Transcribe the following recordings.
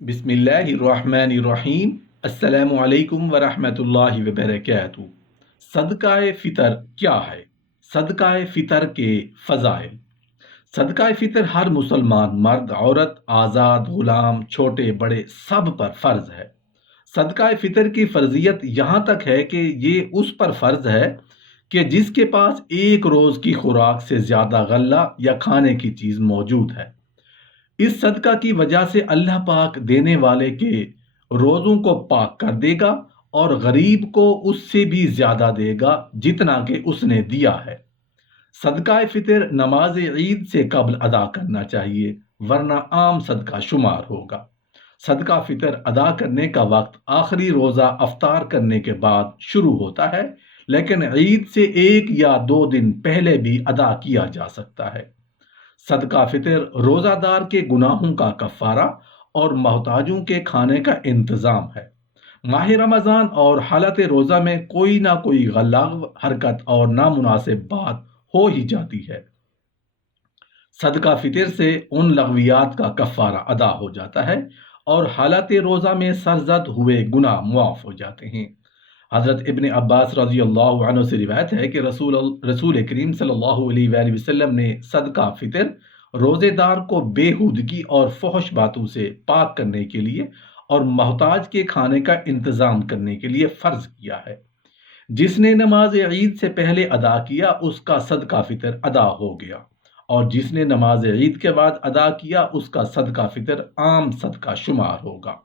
बिस्मिल्लाहिर्रहमानिर्रहीम। अस्सलामु अलैकुम वरहमतुल्लाहि वबरकातुहू। सदका फ़ितर क्या है? सदका फ़ितर के फ़ज़ाइल। सदका फ़ितर हर मुसलमान मर्द, औरत, आज़ाद, ग़ुलाम, छोटे बड़े सब पर फ़र्ज़ है। सदका फ़ितर की फ़र्ज़ियत यहाँ तक है कि ये उस पर फ़र्ज़ है कि जिसके पास एक रोज़ की खुराक से ज़्यादा गल्ला या खाने की चीज़ मौजूद है। इस सदका की वजह से अल्लाह पाक देने वाले के रोज़ों को पाक कर देगा और गरीब को उससे भी ज़्यादा देगा जितना कि उसने दिया है। सदका फ़ितर नमाज ईद से कबल अदा करना चाहिए, वरना आम सदका शुमार होगा। सदका फ़ितर अदा करने का वक्त आखिरी रोज़ा अफ्तार करने के बाद शुरू होता है, लेकिन ईद से 1 या 2 दिन पहले भी अदा किया जा सकता है। सदका फ़ितर रोज़ादार के गुनाहों का कफ़ारा और मोहताजों के खाने का इंतज़ाम है। माह रमज़ान और हालत रोज़ा में कोई ना कोई गलत हरकत और नामुनासिब बात हो ही जाती है। सदका फ़ितर से उन लग़वियात का कफ़ारा अदा हो जाता है और हालत रोज़ा में सरज़द हुए गुनाह मुआफ़ हो जाते हैं। हज़रत इब्न अब्बास रज़ी अल्लाह अन्हु से रिवायत है कि रसूल करीम सल्लल्लाहु अलैहि वसल्लम ने सदका फ़ितर रोज़ेदार को बेहूदगी और फ़हश बातों से पाक करने के लिए और मोहताज के खाने का इंतज़ाम करने के लिए फ़र्ज़ किया है। जिसने नमाज ईद से पहले अदा किया उसका सदका फ़ितर अदा हो गया, और जिसने नमाज ईद के बाद अदा किया उसका सदका फ़ितर आम सदका शुमार होगा।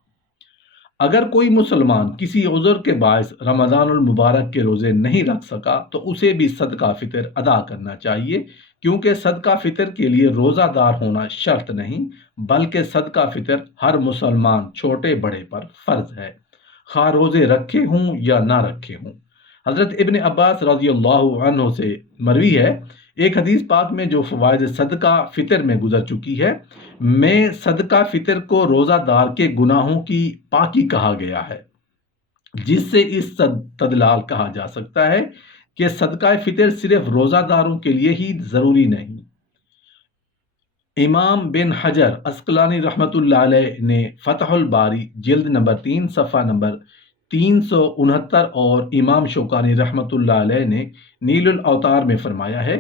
अगर कोई मुसलमान किसी उज़र के बायस रमज़ानुल मुबारक के रोज़े नहीं रख सका तो उसे भी सदका फ़ितर अदा करना चाहिए, क्योंकि सदका फ़ितर के लिए रोज़ादार होना शर्त नहीं, बल्कि सदका फ़ितर हर मुसलमान छोटे बड़े पर फ़र्ज़ है, खा रोज़े रखे हों या ना रखे हों। हज़रत इब्न अब्बास रज़ियल्लाहु अन्हु से मरवी है, एक हदीस पाक में जो फ़वाइद सदका फ़ितर में गुजर चुकी है, में सदका फ़ितर को रोज़ादार के गुनाहों की पाकी कहा गया है, जिससे इस तदलाल कहा जा सकता है कि सदका फ़ितर सिर्फ रोज़ादारों के लिए ही ज़रूरी नहीं। इमाम बिन हजर अस्कलानी रहमतुल्लाह अलैह ने फ़तहुल बारी जिल्द नंबर 3 सफ़ा नंबर 369 और इमाम शौकानी रहमतुल्लाह अलैह ने नीलुल अवतार में फरमाया है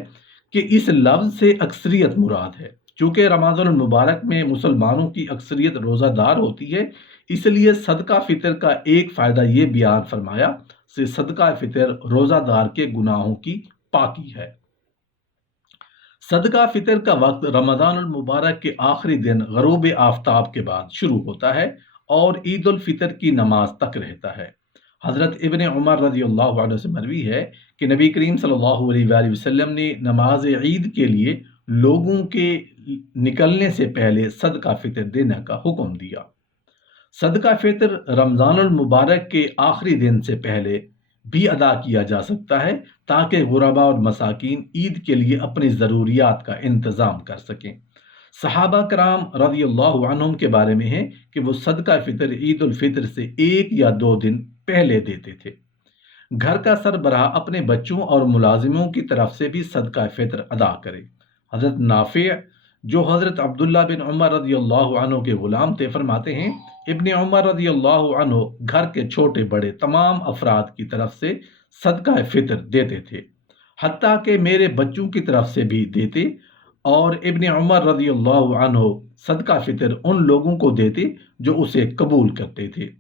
कि इस लफ्ज़ से अक्सरियत मुराद है। चूँकि रमज़ानुल मुबारक में मुसलमानों की अक्सरियत रोज़ादार होती है, इसलिए सदका फ़ितर का एक फ़ायदा ये बयान फरमाया से सदका फ़ितर रोज़ादार के गुनाहों की पाकी है। सदका फ़ितर का वक्त रमज़ानुल मुबारक के आखिरी दिन ग़ुरूब आफ्ताब के बाद शुरू होता है और ईद उल फ़ितर की नमाज तक रहता है। हज़रत इब्न उमर रज़ियल्लाहु अन्हु से मरवी है कि नबी करीम सल्लल्लाहु अलैहि वसल्लम ने नमाज ईद के लिए लोगों के निकलने से पहले सदका फ़ितर देने का हुक्म दिया। सदका फ़ितर रमज़ानुल मुबारक के आखिरी दिन से पहले भी अदा किया जा सकता है, ताकि गुरबा और मसाकीन ईद के लिए अपनी ज़रूरियात का इंतज़ाम कर सकें। सहाबा कराम रज़ियल्लाहु अन्हुम के बारे में है कि वो सदका फ़ितर ईद उल फ़ितर से 1 या 2 दिन पहले देते थे। घर का सरबराह अपने बच्चों और मुलाजिमों की तरफ से भी सदका फ़ितर अदा करे। हज़रत नाफ़े जो हज़रत अब्दुल्ला बिन उमर रज़ियल्लाहु अन्हु के ग़ुलाम थे, फरमाते हैं इब्न उमर रज़ियल्लाहु अन्हु घर के छोटे बड़े तमाम अफराद की तरफ से सदका फ़ितर देते थे, हत्ता कि मेरे बच्चों की तरफ से भी देते, और इब्न उमर रज़ियल्लाहु अन्हु सदका फ़ितर उन लोगों को देते जो उसे कबूल करते थे।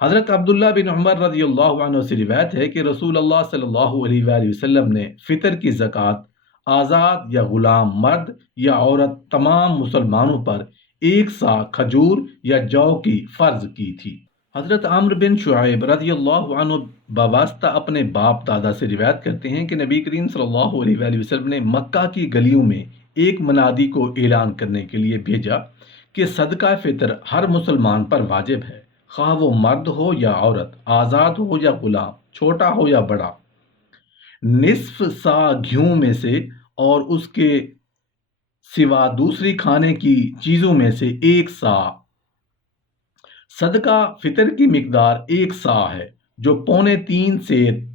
हज़रत अब्दुल्ला बिन उमर रज़ियल्लाहु अन्हु से रिवायत है कि रसूलुल्लाह सल्लल्लाहु अलैहि वसल्लम ने फ़ितर की ज़कात आज़ाद या ग़ुलाम, मर्द या औरत तमाम मुसलमानों पर 1 सा खजूर या जौ की फ़र्ज़ की थी। हज़रत आम्र बिन शुआइब रज़ियल्लाहु अन्हु बावास्ता अपने बाप दादा से रिवायत करते हैं कि नबी करीम सल्लल्लाहु अलैहि वसल्लम ने मक्का की गलियों में एक मुनादी को ऐलान करने के लिए भेजा कि सदका फ़ितर हर मुसलमान पर वाजिब है, खा वो मर्द हो या औरत, आज़ाद हो या ग़ुलाम, छोटा हो या बड़ा। निस्फ सा घी में से और उसके सिवा दूसरी खाने की चीज़ों में से 1 सा। सदका फ़ितर की मिकदार 1 सा है, जो 3.25 सेर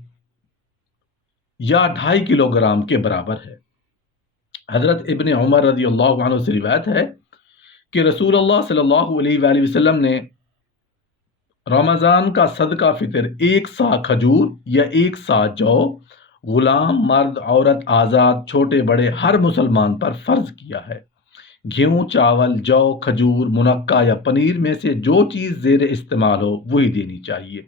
या 2.5 किलोग्राम के बराबर है। हज़रत इब्न उमर रज़ियल्लाहु अन्हु से रिवायत है کہ رسول اللہ صلی اللہ علیہ وآلہ وسلم نے رمضان کا صدقہ فطر 1 سا کھجور یا 1 سا جو غلام، مرد، عورت، آزاد، چھوٹے بڑے ہر مسلمان پر فرض کیا ہے۔ گیہوں، چاول، جو، کھجور، منقع یا پنیر میں سے جو چیز زیر استعمال ہو وہی دینی چاہیے۔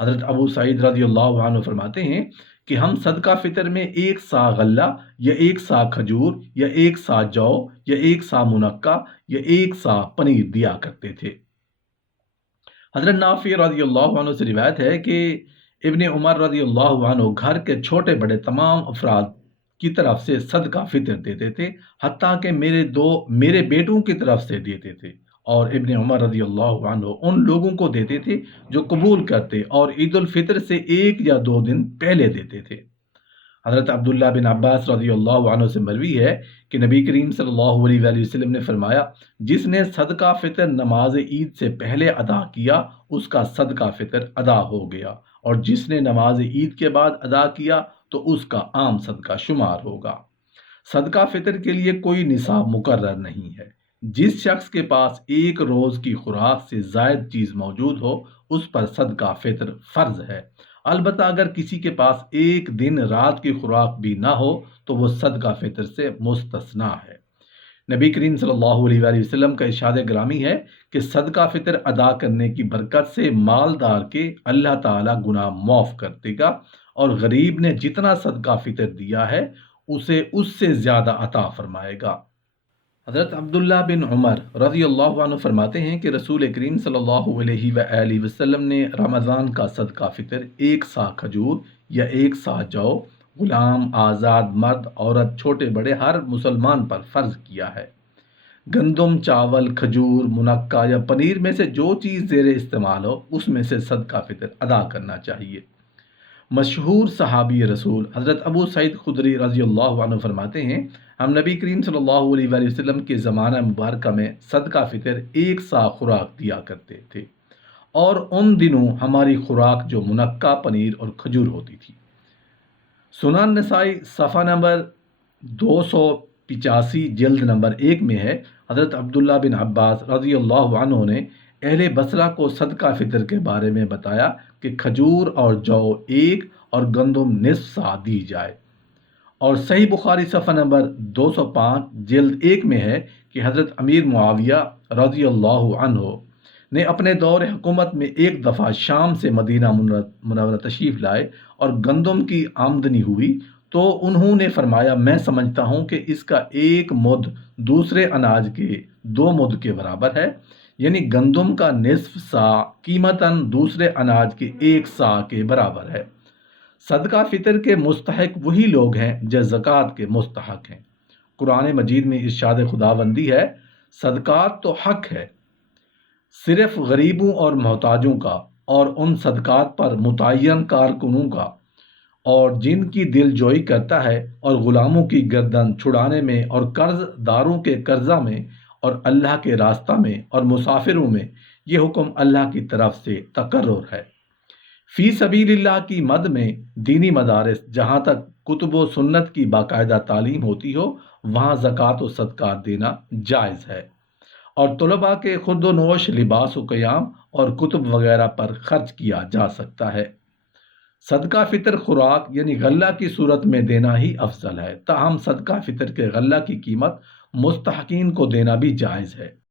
حضرت ابو سعید رضی اللہ عنہ فرماتے ہیں کہ ہم صدقہ فطر میں 1 سا غلہ یا 1 سا کھجور یا 1 سا جو یا 1 سا منقع یا 1 سا پنیر دیا کرتے تھے۔ حضرت نافع رضی اللہ عنہ سے روایت ہے کہ ابن عمر رضی اللہ عنہ گھر کے چھوٹے بڑے تمام افراد کی طرف سے صدقہ فطر دیتے تھے، حتیٰ کہ میرے بیٹوں کی طرف سے دیتے تھے، اور ابن عمر رضی اللہ عنہ ان لوگوں کو دیتے تھے جو قبول کرتے اور عید الفطر سے 1 یا 2 دن پہلے دیتے تھے۔ حضرت عبداللہ بن عباس رضی اللہ عنہ سے مروی ہے کہ نبی کریم صلی اللہ علیہ وآلہ وسلم نے فرمایا، جس نے صدقہ فطر نماز عید سے پہلے ادا کیا اس کا صدقہ فطر ادا ہو گیا، اور جس نے نماز عید کے بعد ادا کیا تو اس کا عام صدقہ شمار ہوگا۔ صدقہ فطر کے لیے کوئی نصاب مقرر نہیں ہے۔ جس شخص کے پاس ایک روز کی خوراک سے زائد چیز موجود ہو اس پر صدقہ فطر فرض ہے۔ البتہ اگر کسی کے پاس ایک دن رات کی خوراک بھی نہ ہو تو وہ صدقہ فطر سے مستثنا ہے۔ نبی کریم صلی اللہ علیہ وآلہ وسلم کا ارشاد گرامی ہے کہ صدقہ فطر ادا کرنے کی برکت سے مالدار کے اللہ تعالیٰ گناہ معاف کر دے گا، اور غریب نے جتنا صدقہ فطر دیا ہے اسے اس سے زیادہ عطا فرمائے گا۔ حضرت عبداللہ بن عمر رضی اللہ عنہ فرماتے ہیں کہ رسول کریم صلی اللہ علیہ وآلہ وسلم نے رمضان کا صدقہ فطر 1 سا کھجور یا 1 سا جو غلام، آزاد، مرد، عورت، چھوٹے بڑے ہر مسلمان پر فرض کیا ہے۔ گندم، چاول، کھجور، منقع یا پنیر میں سے جو چیز زیر استعمال ہو اس میں سے صدقہ فطر ادا کرنا چاہیے۔ مشہور صحابی رسول حضرت ابو سعید خدری رضی اللہ عنہ فرماتے ہیں، ہم نبی کریم صلی اللہ علیہ وآلہ وسلم کے زمانہ مبارکہ میں صدقہ فطر 1 سا خوراک دیا کرتے تھے، اور ان دنوں ہماری خوراک جو منقع، پنیر اور کھجور ہوتی تھی۔ سنن نسائی صفحہ نمبر 285 جلد نمبر 1 میں ہے، حضرت عبداللہ بن عباس رضی اللہ عنہ نے اہل بصرہ کو صدقہ فطر کے بارے میں بتایا کہ کھجور اور جو 1 اور گندم نصف سا دی جائے، اور صحیح بخاری صفحہ نمبر 205 جلد 1 میں ہے کہ حضرت امیر معاویہ رضی اللہ عنہ نے اپنے دور حکومت میں ایک دفعہ شام سے مدینہ منورہ تشریف لائے اور گندم کی آمدنی ہوئی تو انہوں نے فرمایا، میں سمجھتا ہوں کہ اس کا 1 مد دوسرے اناج کے 2 مد کے برابر ہے، یعنی گندم کا نصف سا قیمتاً دوسرے اناج کے 1 سا کے برابر ہے۔ صدقہ فطر کے مستحق وہی لوگ ہیں جو زکوٰۃ کے مستحق ہیں۔ قرآن مجید میں ارشاد خداوندی ہے، صدقات تو حق ہے صرف غریبوں اور محتاجوں کا، اور ان صدقات پر متعین کارکنوں کا، اور جن کی دل جوئی کرتا ہے، اور غلاموں کی گردن چھڑانے میں، اور قرض داروں کے قرضہ میں، اور اللہ کے راستہ میں، اور مسافروں میں۔ یہ حکم اللہ کی طرف سے تقرر ہے۔ فی سبیل اللہ کی مد میں دینی مدارس جہاں تک کتب و سنت کی باقاعدہ تعلیم ہوتی ہو وہاں زکوٰۃ و صدقات دینا جائز ہے، اور طلباء کے خورد و نوش، لباس و قیام اور کتب وغیرہ پر خرچ کیا جا سکتا ہے۔ صدقہ فطر خوراک یعنی غلہ کی صورت میں دینا ہی افضل ہے، تاہم صدقہ فطر کے غلہ کی قیمت مستحقین کو دینا بھی جائز ہے۔